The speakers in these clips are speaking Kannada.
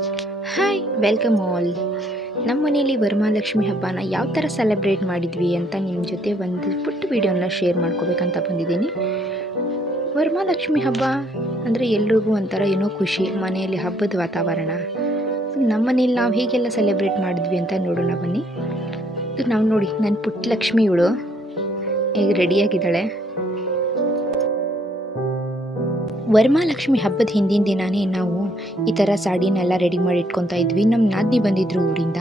Hi welcome all. ನಮ್ಮ ಮನೇಲಿ ವರಮಹಾಲಕ್ಷ್ಮಿ ಹಬ್ಬನ ಯಾವ ಥರ ಸೆಲೆಬ್ರೇಟ್ ಮಾಡಿದ್ವಿ ಅಂತ ನಿಮ್ಮ ಜೊತೆ ಒಂದು ಪುಟ್ಟ ವೀಡಿಯೋನ ಶೇರ್ ಮಾಡ್ಕೋಬೇಕಂತ ಬಂದಿದ್ದೀನಿ. ವರಮಹಾಲಕ್ಷ್ಮಿ ಹಬ್ಬ ಅಂದರೆ ಎಲ್ರಿಗೂ ಒಂಥರ ಏನೋ ಖುಷಿ, ಮನೆಯಲ್ಲಿ ಹಬ್ಬದ ವಾತಾವರಣ. ನಮ್ಮ ಮನೇಲಿ ನಾವು ಹೀಗೆಲ್ಲ ಸೆಲೆಬ್ರೇಟ್ ಮಾಡಿದ್ವಿ ಅಂತ ನೋಡೋಣ ಬನ್ನಿ. ಇದು ನಾವು ನೋಡಿ, ನನ್ನ ಪುಟ್ಟ ಲಕ್ಷ್ಮಿ ಇವಳು ಈಗ ರೆಡಿಯಾಗಿದ್ದಾಳೆ. ವರಮಹಾಲಕ್ಷ್ಮಿ ಹಬ್ಬದ ಹಿಂದಿನ ದಿನಾನೇ ನಾವು ಈ ಥರ ಸಾಡಿನೆಲ್ಲ ರೆಡಿ ಮಾಡಿ ಇಟ್ಕೊತಾ ಇದ್ವಿ. ನಮ್ಮ ನಾದಿನಿ ಬಂದಿದ್ದರು ಊರಿಂದ.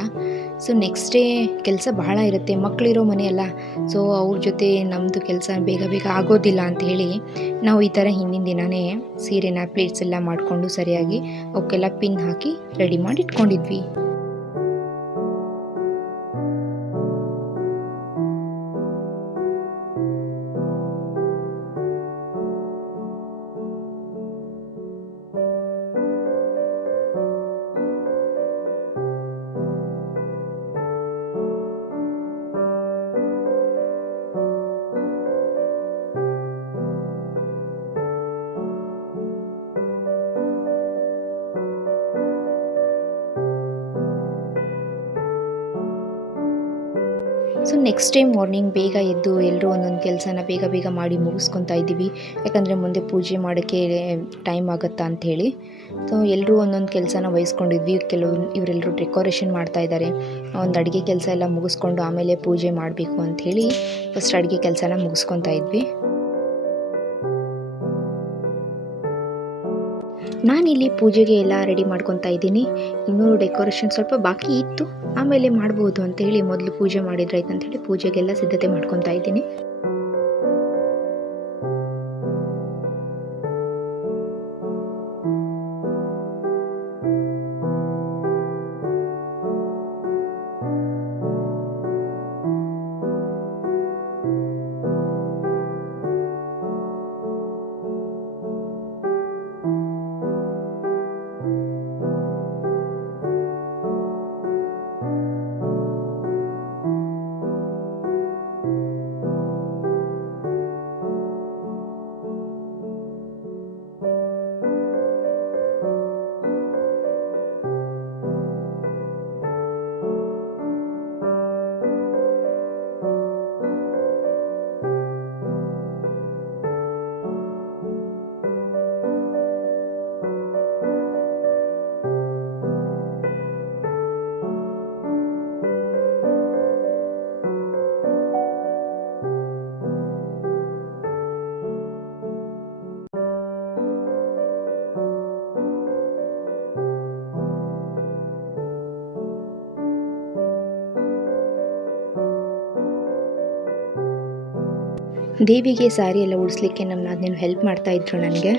ಸೊ ನೆಕ್ಸ್ಟ್ ಡೇ ಕೆಲಸ ಬಹಳ ಇರುತ್ತೆ, ಮಕ್ಕಳಿರೋ ಮನೆಯಲ್ಲ. ಸೊ ಅವ್ರ ಜೊತೆ ನಮ್ಮದು ಕೆಲಸ ಬೇಗ ಬೇಗ ಆಗೋದಿಲ್ಲ ಅಂಥೇಳಿ ನಾವು ಈ ಥರ ಹಿಂದಿನ ದಿನಾನೇ ಸೀರೆನ ಪ್ಲೇಟ್ಸ್ ಎಲ್ಲ ಮಾಡಿಕೊಂಡು ಸರಿಯಾಗಿ ಅವಕ್ಕೆಲ್ಲ ಪಿನ್ ಹಾಕಿ ರೆಡಿ ಮಾಡಿ ಇಟ್ಕೊಂಡಿದ್ವಿ. ಸೊ ನೆಕ್ಸ್ಟ್ ಡೇ ಮಾರ್ನಿಂಗ್ ಬೇಗ ಎದ್ದು ಎಲ್ಲರೂ ಒಂದೊಂದು ಕೆಲಸನ ಬೇಗ ಬೇಗ ಮಾಡಿ ಮುಗಿಸ್ಕೊತಾ ಇದ್ದೀವಿ. ಯಾಕಂದರೆ ಮುಂದೆ ಪೂಜೆ ಮಾಡೋಕ್ಕೆ ಟೈಮ್ ಆಗುತ್ತಾ ಅಂಥೇಳಿ. ಸೊ ಎಲ್ಲರೂ ಒಂದೊಂದು ಕೆಲಸನ ವಹಿಸ್ಕೊಂಡಿದ್ವಿ. ಇವರೆಲ್ಲರೂ ಡೆಕೋರೇಷನ್ ಮಾಡ್ತಾ ಇದ್ದಾರೆ. ಒಂದು ಅಡುಗೆ ಕೆಲಸ ಎಲ್ಲ ಮುಗಿಸ್ಕೊಂಡು ಆಮೇಲೆ ಪೂಜೆ ಮಾಡಬೇಕು ಅಂಥೇಳಿ ಫಸ್ಟ್ ಅಡುಗೆ ಕೆಲಸನ ಮುಗಿಸ್ಕೊತಾ ಇದ್ವಿ. ನಾನಿಲ್ಲಿ ಪೂಜೆಗೆ ಎಲ್ಲ ರೆಡಿ ಮಾಡ್ಕೊತಾ ಇದ್ದೀನಿ. ಇನ್ನೂ ಡೆಕೋರೇಷನ್ ಸ್ವಲ್ಪ ಬಾಕಿ ಇತ್ತು, ಆಮೇಲೆ ಮಾಡ್ಬೋದು ಅಂತೇಳಿ ಮೊದಲು ಪೂಜೆ ಮಾಡಿದ್ರಾಯ್ತು ಅಂಥೇಳಿ ಪೂಜೆಗೆಲ್ಲ ಸಿದ್ಧತೆ ಮಾಡ್ಕೊತಾ ಇದ್ದೀನಿ. ದೇವಿಗೆ ಸಾರಿ ಎಲ್ಲ ಉಡಿಸ್ಲಿಕ್ಕೆ ನಮ್ಮ ನಾದಿನಿ ಹೆಲ್ಪ್ ಮಾಡ್ತಾ ಇದ್ರು ನನಗೆ.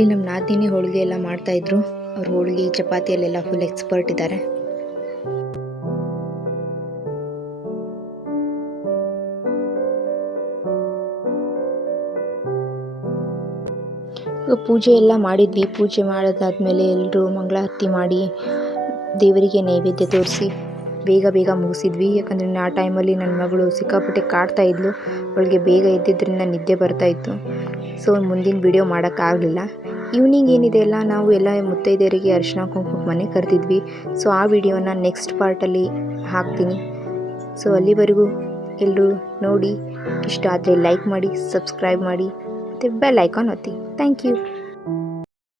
ಇಲ್ಲಿ ನಮ್ಮ ನಾದಿನಿ ಹೋಳಿಗೆ ಎಲ್ಲ ಮಾಡ್ತಾಯಿದ್ರು. ಅವ್ರು ಹೋಳಿಗೆ ಚಪಾತಿಯಲ್ಲೆಲ್ಲ ಫುಲ್ ಎಕ್ಸ್ಪರ್ಟ್ ಇದ್ದಾರೆ. ಪೂಜೆ ಎಲ್ಲ ಮಾಡಿದ್ವಿ. ಪೂಜೆ ಮಾಡೋದಾದ್ಮೇಲೆ ಎಲ್ಲರೂ ಮಂಗಳಾರತಿ ಮಾಡಿ ದೇವರಿಗೆ ನೈವೇದ್ಯ ತೋರಿಸಿ ಬೇಗ ಬೇಗ ಮುಗಿಸಿದ್ವಿ. ಯಾಕಂದರೆ ಆ ಟೈಮಲ್ಲಿ ನನ್ನ ಮಗಳು ಸಿಕ್ಕಾಪಟ್ಟೆ ಕಾಡ್ತಾ ಇದ್ಲು. ಅವಳಿಗೆ ಬೇಗ ಎದ್ದಿದ್ದರಿಂದ ನಿದ್ದೆ ಬರ್ತಾಯಿತ್ತು. ಸೊ ಮುಂದಿನ ವಿಡಿಯೋ ಮಾಡೋಕ್ಕಾಗಲಿಲ್ಲ. ಈವ್ನಿಂಗ್ ಏನಿದೆ ಅಲ್ಲ, ನಾವು ಎಲ್ಲ ಮುತ್ತೈದೆಯರಿಗೆ ಅರಿಶಿನ ಕುಂಕುಮಕ್ಕೆ ಮನೆ ಕರೆದಿದ್ವಿ. ಸೊ ಆ ವಿಡಿಯೋನ ನೆಕ್ಸ್ಟ್ ಪಾರ್ಟಲ್ಲಿ ಹಾಕ್ತೀನಿ. ಸೊ ಅಲ್ಲಿವರೆಗೂ ಎಲ್ಲರೂ ನೋಡಿ ಇಷ್ಟ ಆದರೆ ಲೈಕ್ ಮಾಡಿ, ಸಬ್ಸ್ಕ್ರೈಬ್ ಮಾಡಿ ಮತ್ತು ಬೆಲ್ ಐಕಾನ್ ಒತ್ತಿ. Thank you.